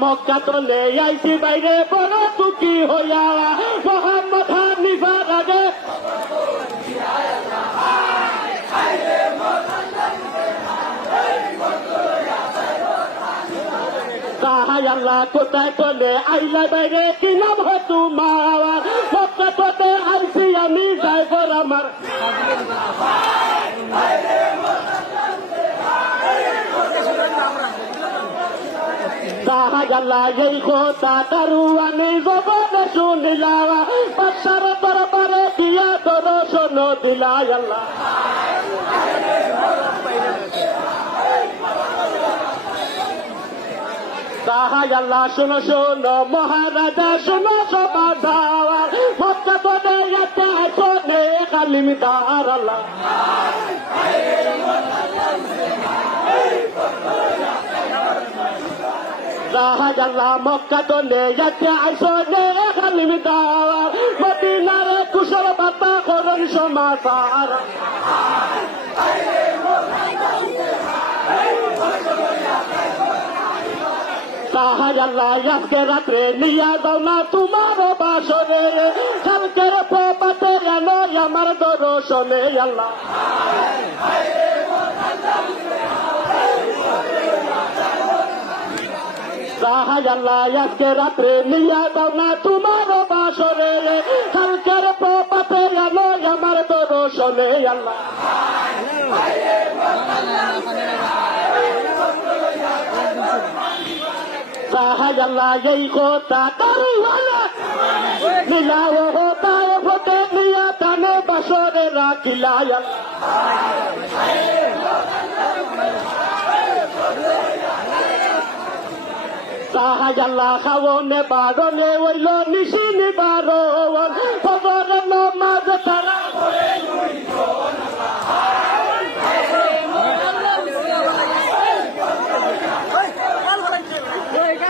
মক্কা তলে আইছি বাইরে বড় দুঃখী হইয়া মোহাম্মদ হানিফার আগে তাহাই আল্লাহ কোথায় তলে আইলা বাইরে কি নাম হয় তোমার মক্কা তলে আইছি আমি ড্রাইভার আমার তাহাই আল্লাহ এই কথা তারু আমি জবানে শুনিলাম বাদশার দরবারে দিয়া দর্শন দিলাই আল্লাহ তাহাই আল্লাহ শোনো শোনো মহারাজা শোনো সমাধান মক্কা তলে একটা শোনে কালিমদার আল্লাহ তাহাই আল্লাহ মক্কা তলে একটা শোনে কালিমদার মদিনার কুশল বার্তা করুন সমাচার তাহাই আল্লাহ আজকে রাত্রে নিয়া দাও না তোমার বাসরে কালকের পাতে এলো আমার দর্শনে আল্লাহ তাহাই আল্লাহ আজকে রাত্রে নিয়া দাও না তোমার বাসরে কালকের পাতে এলো আমার দর্শনে আল্লাহ তাহাই আল্লাহ এই কথা তারুয়ালা মিলাও হোতায় হতে নিয়া তানে বাসরে রাখিলাই তাহাই আল্লাহ খাওনে বারণে ওইল নিশিনি বারণ খবর নমাজ তারা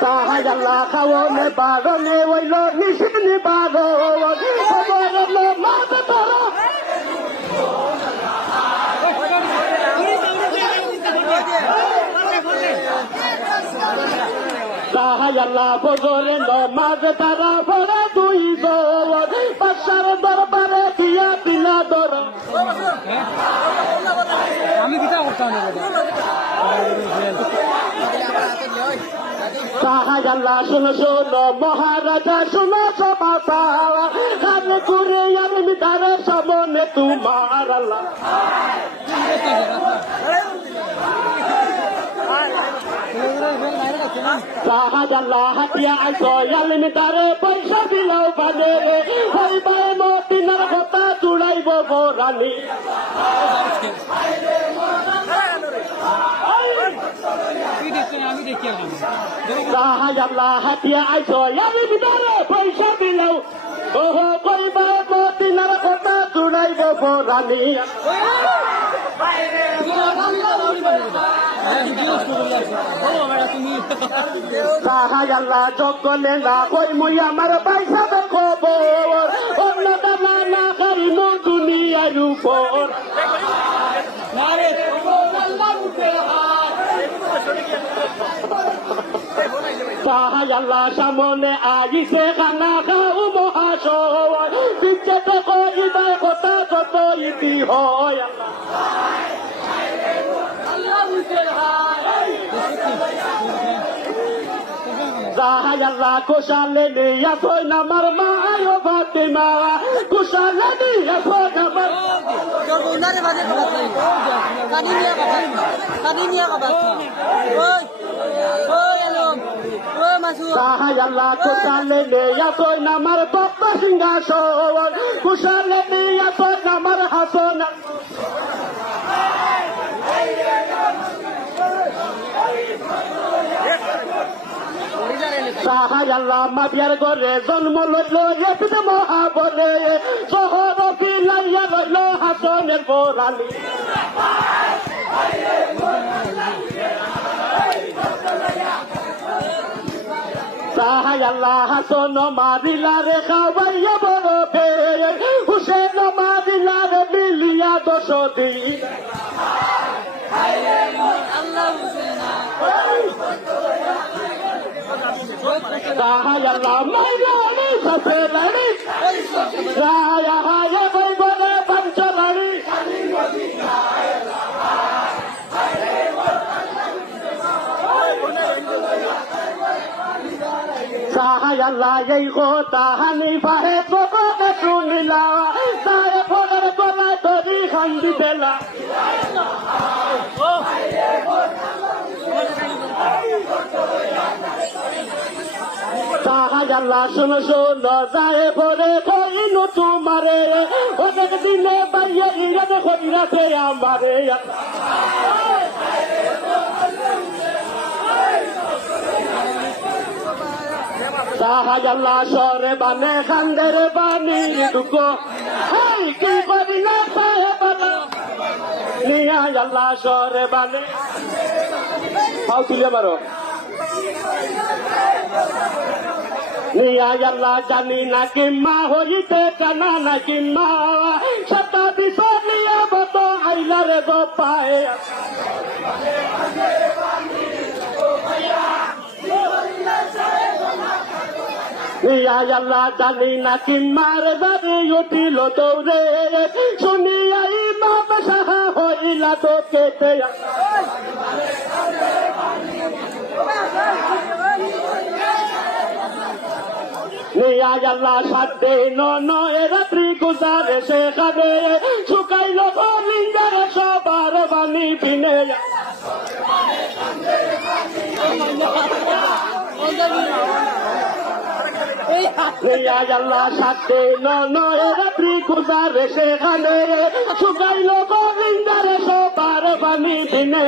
তাহাই আল্লাহ খাওনে বারণে ওইল নিশিনি বারণ খবর নমাজ তারা তাহাই আল্লাহ বজরে নমাজ তারা পড়ে দুই দর বাদশার দরবারে দিয়া দিলা দর আমি কিতা করতাম তাহাই আল্লাহ শোনো শোনো মহারাজা শোনো সমাচার কান করে আমি তারে সামনে তোমার আল্লাহ তাহাই আল্লাহ হাতিয়া আইসো আলিমি তারে পয়সা দিলাও বানে হইবাই মদিনার কথা চুড়াইব গোরানি তাহাই আল্লাহ হাতিয়া আইসো আলিমি তারে পয়সা দিলাও ওহো কইবাই মদিনার কথা চুড়াইব গোরানি তাহাই আল্লাহ জগলে না কই মুই আমার পয়সা দেখো অন্য দানা না করিম দুনিয়ার উপর তাহাই আল্লাহ সামনে আইছে খানা খাও মহাশয় বিচ্ছেদ করিবার কথা যত ইতি হয় তাহাই আল্লাহ কুশালে নিয়া কই নামার মায় ফাতিমা কুশালে নিয়া কই নামার তাহাই আল্লাহ কুশালে নিয়া কই নামার তপ্ত সিংহাসন কুশালে নিয়া কই নামার হাসন তাহাই আল্লাহ মাবিয়ার ঘরে জন্ম লইল এপিত মহাবলে শহর বিলাইয়া লইল হাসনের বোরালি তাহাই আল্লাহ হাসন মারিলা রে খাওয়াইয়া বড় ফের হুসেন মারিলা রে মিলিয়া দোষ দিন আল্লাহ মাইলানি সফেলানি রায়া হায় বই বলে পঞ্চলানি আল্লাহ এই কথা হানিফাহে তোকে শুনিলা তারে ফোনের গলায় ধরি খান্দি দেলা আল্লাহ শোনো শোনো যায় পরে কইনু তোমারে অনেক দিনে বাইরে ইরাদে কইরাছে আমারে আল্লাহ সরে বানে খান্দের বানি দুকো কি করি না পায়ে বানা নিয়া আল্লাহ সরে বানে পাও তুলে মারো নিয়া আল্লাহ জানি না কিম্মা হইতে কানা না কিম্মা শতাব্দী নিয়ে বত আইলারে গো পায়ে আল্লাহ জানি না কিম্মার বাড়ি উঠিল দৌড়ে শুনিয়া ইমাম সাহা হইলা তো কেটে আল্লাহ 7 দিন 9 রাত্রি গুজারে সেখানে শুকাইল লিঙ্গারে সবার বাণী বিনে আল্লাহ 7 দিন 9 রাত্রি গুজারে সেখানে শুকাইল লিঙ্গারে সবার বাণী বিনে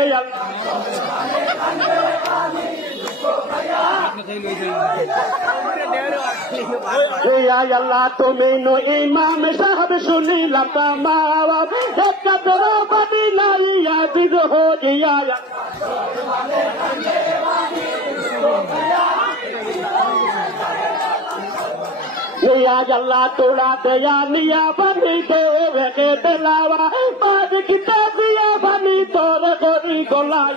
আল্লাহ তুমি নো ইমাম সাহেব শুনিলাম কামাওয়া একটা তোর বাদি লাইয়া বিদ হো গিয়া আল্লাহ তোরা দেয়া নিয়া বানি দেবে দেলাওয়া বাদ কিতাব দিয়া বানি তোর করি গোলায়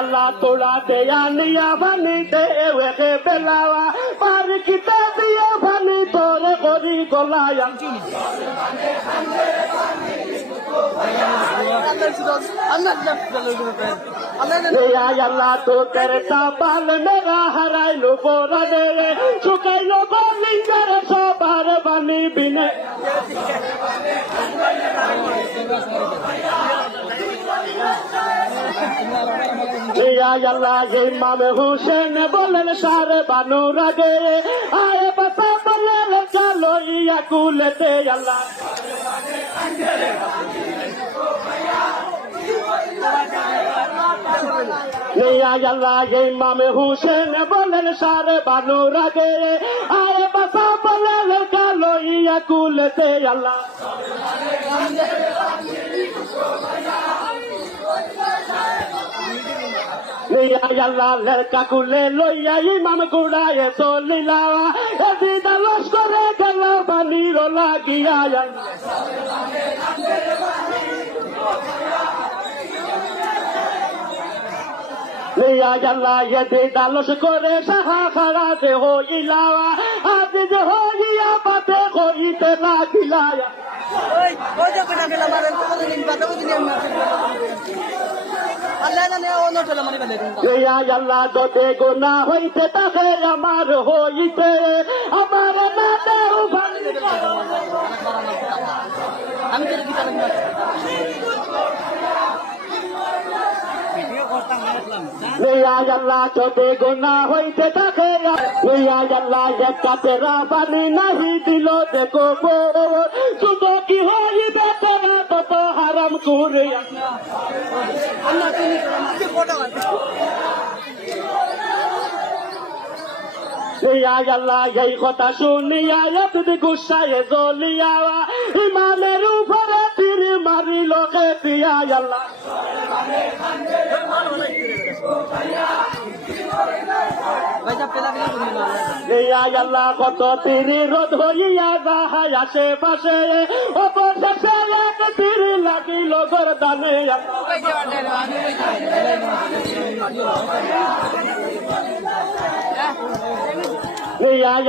আল্লাহ তোরা দেয়া নিয়া বানি দেবে বেলাওয়া পার কিতা দিয়া বানি তোর করি গলায় আল্লাহ তো করতা পাল মেরা হারাইলো পরানে শুকাইলো লিঙ্গার সবার বানি বিনে আল্লাহ ইমাম হুসেন বলেন সারে বানু রাগে আয় বাসা বলেন চলো ইয়া কুলেতে আল্লাহ আল্লাহ ইমাম হুসেন বলেন সারে বানু রাগে আয় বাসা বলেন চলো ইয়া কুলেতে আল্লাহ আল্লাহ লড়কা কুলে লইয়া ইমাম গুড়ায় চলিলা এদিদা লস্করে গেল বানির লাগিয়া আল্লাহ এদিদা লস্করে সাহা খাড়া দে হইলা আজ যে হইয়া পাতে কইতে লাগিলা আল্লাহ দে গোনা হইতে তাকে আমার হইতে আমার আল্লাহ চোদে গোনা হইতে থাকে আল্লাহ কাতেরা পানি নাহি দিল দেখো শুধু কি হইবে তোরা তত হারাম করে আল্লাহ এই কথা শুনিয়া যদি গুসায় জ্বলিয়া ইমামের উপরে তীর মারিল দিয়া আল্লাহ আল্লাহ কত তিনি রোদ হইয়া যাহাই আশেপাশে অবশেষে এক তীর লাগিল গরদানে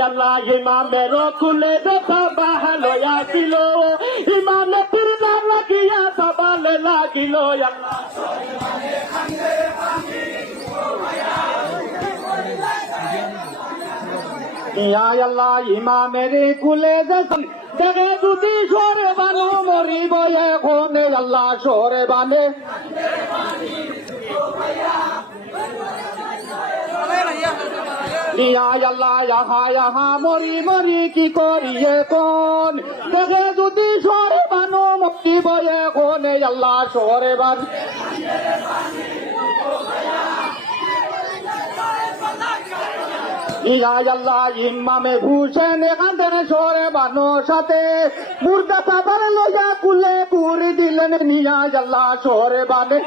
আল্লাহ ইমামের খুলে দেখা বাহাল আসিল ইমামে তীর না লাগিয়া সবালে লাগিল আল্লাহ ইমামের কুলে দেখে যদি সরে বানো মরিব এখন আল্লাহ সরে বানে আল্লাহ আহা মরি মরি কি করি এখন দেখে যদি সরে বানো মরিব এখন আল্লাহ সরে বান আল্লাহ ইমামে ভূষণ এখান থেকে সরে বানোর সাথে মুর্দা সাবার লইয়া কুলে পুরি দিলেন নিয়া আল্লাহ সরে বানে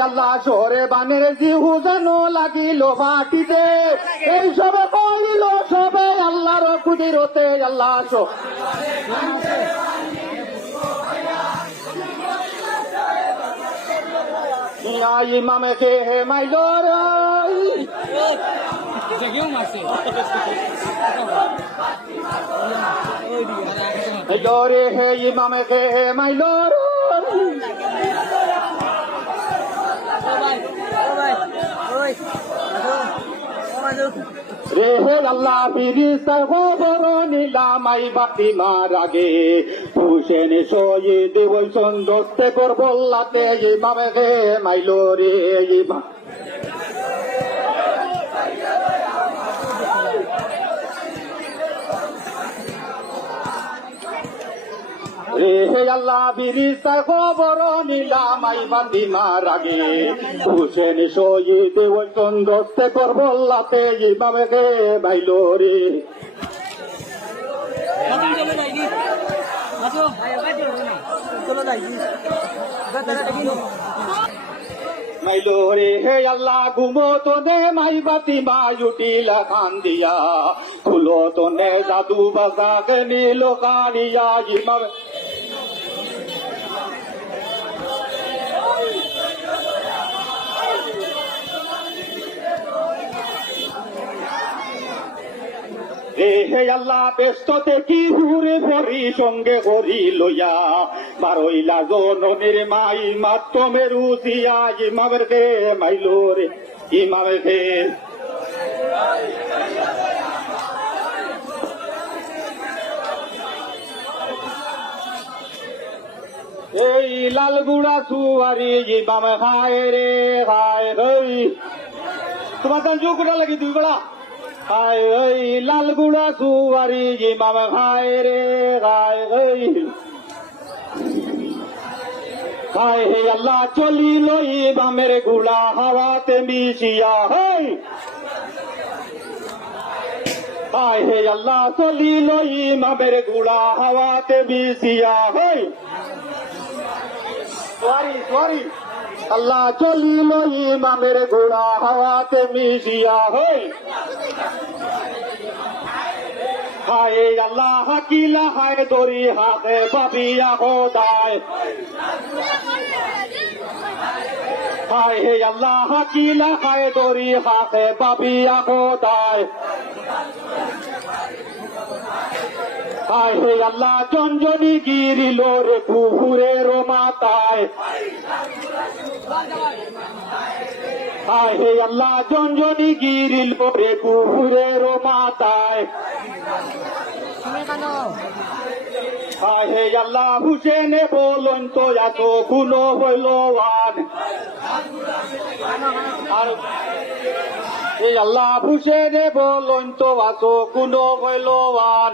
আল্লাহ সরে বানের জিহু যেন লাগিল মাটিতে এই সবে কইল সবে আল্লাহর কুদিরতে আল্লাহ ইমামে কে হে মাইলর হে ইমামে কে হে মাইলর রে হে আল্লাহ ফিরিস্তা খবর নিলামাই বাতি মার আগে হুসেন শহীদ বৈষণ দোস্তে করবল্লাতে ইমামে কে মাইলো রে ইমাম রে আল্লাহ ফিরিস্তা খবর নিলামাই বাতি মার আগে হুসেন শহীদ বৈষণ দোস্তে করবল্লাতে ইমামে কে মাইলো রে মাইলো রে হে আল্লাহ ঘুমো তো নে মাই বাতি মাই উঠিলা খান দিয়া খুলো তো নে জাদু বাজাকে নীল কানিয়া ইমাম হে আল্লাহ ব্যস্ত দেখি ঘুরে ভরি সঙ্গে করি লইয়া বারইলা জননের মাই মাতমের উজিয়া ইমামের কে মাইলো রে ইমামের কে এই লালগুড়া সুয়ারি ইমাম খায় রে খায় তোমার তান চুকুটা লাগি দুই বেড়া খায় ওই লালগুড়া সুয়ারি ইমাম খায় রে খায় খায় হে আল্লাহ চলিল ইমামের গুলা হাওয়াতে মিশিয়া খায় হে আল্লাহ চলিল ইমামের গুলা হাওয়াতে মিশিয়া সরি আল্লাহ চলিল ইমামের ঘোড়া হাওয়াতে মিশিয়া হায় আল্লাহ হাকিলা হায় দরি হাতে বাবিয়া খোদায় হায় হে আল্লাহ হাকিলা হায় দরি হাতে বাবিয়া খোদায় হায় হে আল্লাহ চঞ্জনী গিরিল রে পুকুরের মাতায় হায় হে আল্লাহ চঞ্জনী গিরিল রে পুকুরের মাতায় হায় হে আল্লাহ হুসেনে বলন তো এত কোনো হইলওয়ান এই আল্লাহ হুসেনে বলন তো এত কোনো হইলওয়ান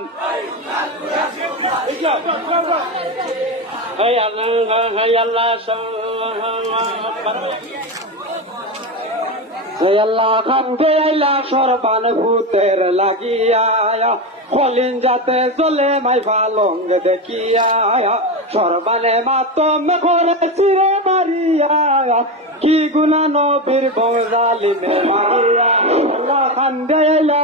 আল্লাহ খান গেলা সরবান ভূতের লাগিয়া কলিন যাতে চলে মাই পালং দেখিয়া সরবানে মাতম করে চিরে মারিয়া কি গুনা নবীর বজালিমে মারিয়া আল্লাহ খান গেলা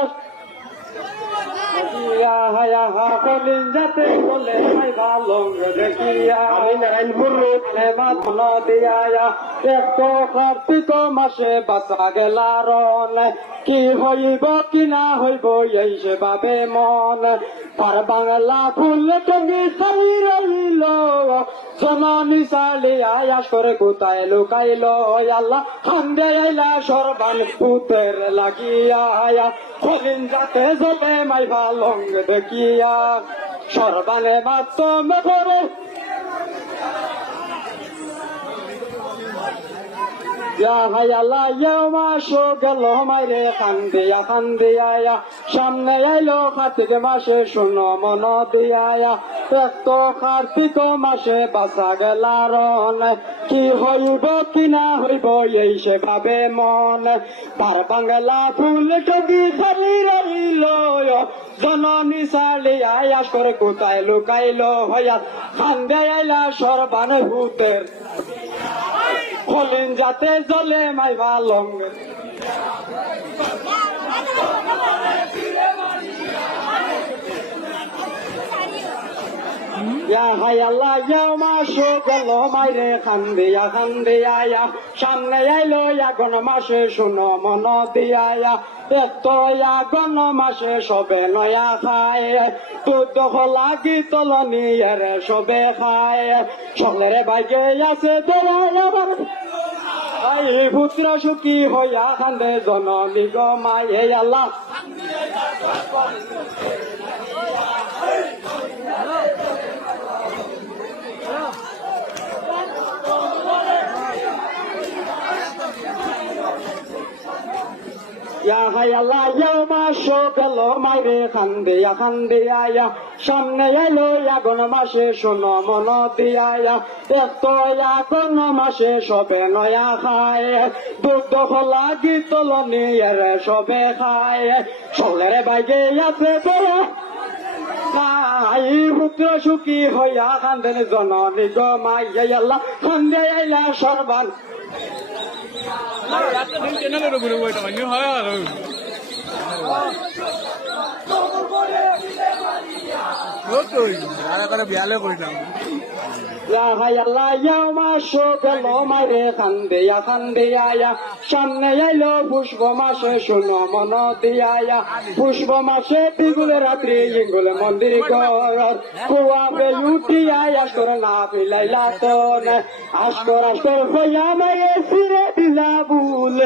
কলিন যাতে চলে মাই পালং দেখিয়া আমি নারায়ণপুর মাতন দিয়া একশো কার্তিক মাসে বাঁচা গেলার কি হইব কি না হইব এই সে ভাবে মন তার বাংলা ফুল টঙ্গি সারি রইল জননী চালি আয়াস করে কোথায় লুকাইল আল্লাহ খান্দে আইলা সরবান পুতের লাগিয়া কলিন যাতে জলে মাই ভালং দেখিয়া সরবানে মাতম করে মাসো গেল মাইরে খান্দিয়া সামনে আইলো কার্তিক মাসে শুনো মন দিয়া একশো কার্তিক মাসে বাঁচা গেলার কি হইব কি না হইব এই সে ভাবে মন তার বাংলা ফুল টগি খালি রইল জননী চালি আয়াস করে কোথায় লুকাইল হইয়া খান্দে আইলা সরবান ভূতের কলিন যাতে জলে মাই ভালং মাসো গেল মাইরে খান্দিয়া সামনে আইলো এখন মাসে শুনো মন দিয়া এত আগুন মাসে সবে নয়া খায় দুধ লাগি তলনি এরে সবে খায় সকলের বাইকে আছে আবার পুত্র সুখী হইয়া খান্দে জননী গো মায়ে আল্লাহ মাসো গেল মাইরে খান্দিয়া সামনে এলো আগুন মাসে শুনো মন দিয়া এত আগুন মাসে সবে নয়া খায় দুধ লাগি তলনি এরে সবে খায় সকলের বাইকে আছে তোরা পুত্র সুখী হইয়া খান্দেন জননী গো মাইয়া আল্লাহ খান্দে আইলা সরবান বিয়ালে করিলাম মাসো গেল মাইরে খান্দিয়া সামনে আইলো পুষ্প মাসে শুনো মন দিয়া পুষ্প মাসে পিগুলে রাত্রি ইঙ্গুল মন্দির ঘর কুয়াবে উঠিয়া আসকর না পিলাইলা তো আসকর হইয়া মায়ে ফিরে দিলা ভুল